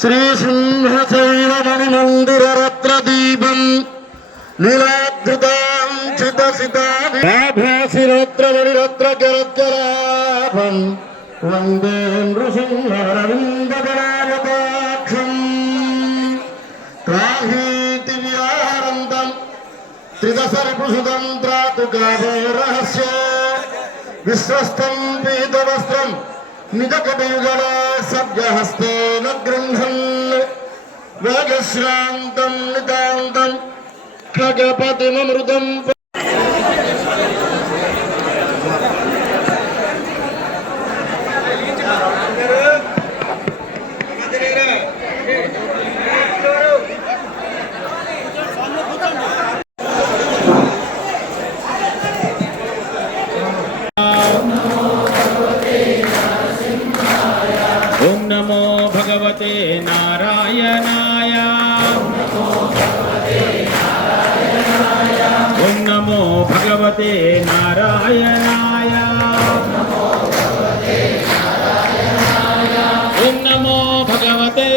श्री सिंहशैलमणि मंदिर रत्न दीपम लीलाधृतां चितसिताभासि रत्नमणि रत्न गरज्जलाभं वंदे नृसिंहारविन्दगणायताक्षं त्राहीति विहारन्तं त्रिदशरिपुसुतं त्रातुकाभे रहस्य विश्वस्तं पीतवस्त्रं निजकटयुगल सद्यहस्तेन गृह्णन् वेगश्रान्तं नितान्तं खगपतिममृतं ओम नमो भगवते नारायणाय ओम नमो भगवते नारायणाय ओम नमो भगवते